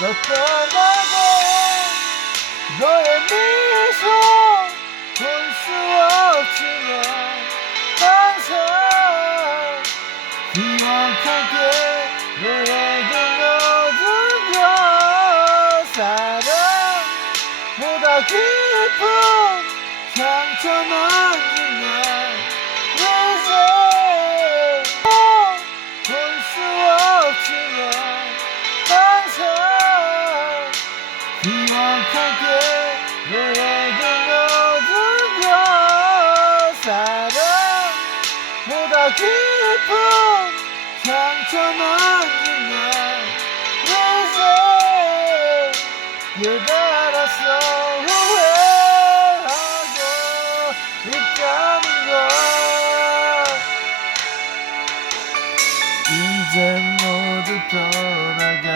떠나고 너의 미소 볼 수 없지만 항상 기억할게. 너에게 모든 걸 사랑보다 깊은 상처 남 기억할게 너에게 걸 사랑보다 깊은 상처 남긴 날 이제 깨달았어. 후회하고 있다는 걸. 이제 모두 떠나가